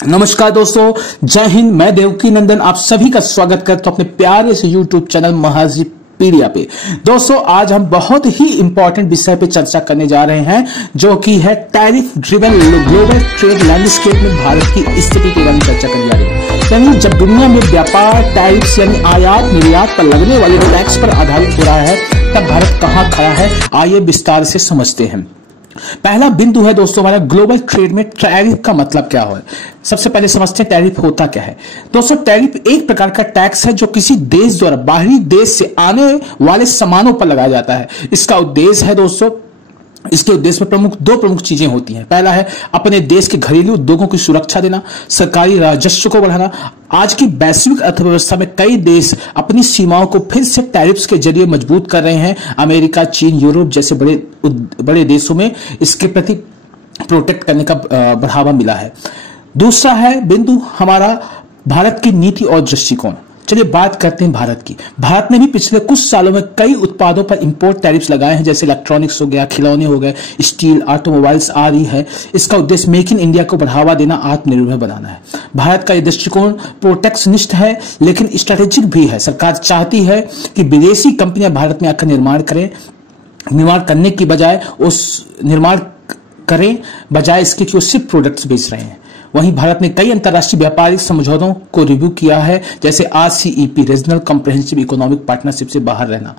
नमस्कार दोस्तों, जय हिंद। मैं देवकी नंदन आप सभी का स्वागत करता हूं अपने प्यारे से YouTube चैनल महाजीपीडिया पे। दोस्तों, आज हम बहुत ही इंपॉर्टेंट विषय पे चर्चा करने जा रहे हैं, जो कि है tariff driven global trade landscape में भारत की स्थिति के बारे में चर्चा करने जा रहे हैं। यानी जब दुनिया में व्यापार टैरिफ यानी आयात निर्यात पर लगने वाले टैक्स पर आधारित हो रहा है, तब भारत कहां खड़ा है, आइए विस्तार से समझते हैं। पहला बिंदु है दोस्तों हमारा ग्लोबल ट्रेड में टैरिफ का मतलब क्या है। सबसे पहले समझते हैं टैरिफ होता क्या है। दोस्तों, टैरिफ एक प्रकार का टैक्स है जो किसी देश द्वारा बाहरी देश से आने वाले सामानों पर लगाया जाता है। इसका उद्देश्य है दोस्तों, इसके उद्देश्य में दो प्रमुख चीजें होती हैं। पहला है अपने देश के घरेलू उद्योगों की सुरक्षा देना, सरकारी राजस्व को बढ़ाना। आज की वैश्विक अर्थव्यवस्था में कई देश अपनी सीमाओं को फिर से टैरिफ्स के जरिए मजबूत कर रहे हैं। अमेरिका, चीन, यूरोप जैसे बड़े देशों में इसके प्रति प्रोटेक्ट करने का बढ़ावा मिला है। दूसरा है बिंदु हमारा भारत की नीति और दृष्टिकोण। चलिए बात करते हैं भारत की। भारत ने भी पिछले कुछ सालों में कई उत्पादों पर इंपोर्ट टैरिफ्स लगाए हैं, जैसे इलेक्ट्रॉनिक्स हो गया, खिलौने हो गए, स्टील, ऑटोमोबाइल्स आ रही है। इसका उद्देश्य मेक इन इंडिया को बढ़ावा देना, आत्मनिर्भर बनाना है। भारत का यह दृष्टिकोण प्रोटेक्शनिस्ट है लेकिन स्ट्रेटेजिक भी है। सरकार चाहती है कि विदेशी कंपनियां भारत में आकर निर्माण करने की बजाय बजाय इसके कि वो सिर्फ प्रोडक्ट्स बेच रहे हैं। वहीं भारत ने कई अंतर्राष्ट्रीय व्यापारिक समझौतों को रिव्यू किया है, जैसे RCEP regional comprehensive economic partnership से बाहर रहना।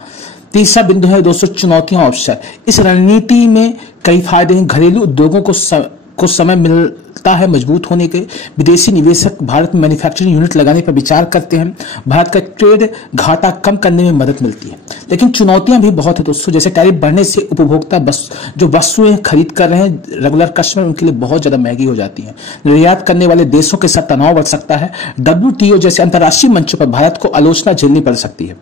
तीसरा बिंदु है दोस्तों चुनौतियां और अवसर। इस रणनीति में कई फायदे हैं। घरेलू उद्योगों को समय मिलता है मजबूत होने के। विदेशी निवेशक भारत में मैन्युफैक्चरिंग यूनिट लगाने पर विचार करते हैं। भारत का ट्रेड घाटा कम करने में मदद मिलती है। लेकिन चुनौतियां भी बहुत है दोस्तों, जैसे टैरिफ बढ़ने से उपभोक्ता जो वस्तुएं खरीद कर रहे हैं, रेगुलर कस्टमर, उनके लिए बहुत ज्यादा महंगी हो जाती है। निर्यात करने वाले देशों के साथ तनाव बढ़ सकता है। WTO जैसे अंतर्राष्ट्रीय मंचों पर भारत को आलोचना झेलनी पड़ सकती है।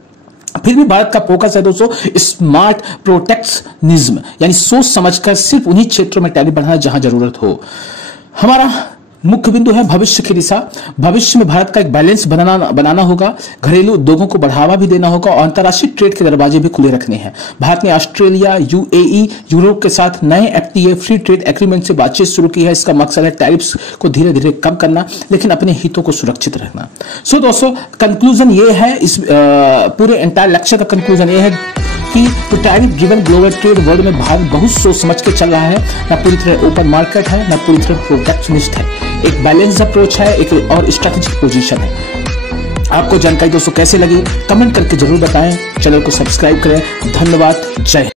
फिर भी भारत का फोकस है दोस्तों स्मार्ट प्रोटेक्शनिज्म, यानी सोच समझकर सिर्फ उन्हीं क्षेत्रों में टैरिफ बढ़ाना जहां जरूरत हो। हमारा मुख्य बिंदु है भविष्य की दिशा। भविष्य में भारत का एक बैलेंस बनाना होगा। घरेलू उद्योगों को बढ़ावा भी देना होगा और अंतर्राष्ट्रीय ट्रेड के दरवाजे भी खुले रखने हैं। भारत ने ऑस्ट्रेलिया, UAE, यूरोप के साथ नए FTA फ्री ट्रेड एग्रीमेंट से बातचीत शुरू की है। इसका मकसद है टैरिफ्स को धीरे धीरे कम करना, लेकिन अपने हितों को सुरक्षित रखना। सो दोस्तों, कंक्लूजन ये है, इस पूरे एंटायर लेक्चर का कंक्लूजन ये है कि tariff driven global trade world में भारत बहुत सोच समझ के चल रहा है। न पूरी तरह ओपन मार्केट है, न पूरी तरह प्रोटेक्शनिस्ट है। एक बैलेंस अप्रोच है, एक और स्ट्रेटेजिक पोजीशन है। आपको जानकारी दोस्तों कैसे लगी कमेंट करके जरूर बताएं। चैनल को सब्सक्राइब करें। धन्यवाद। जय हिंद।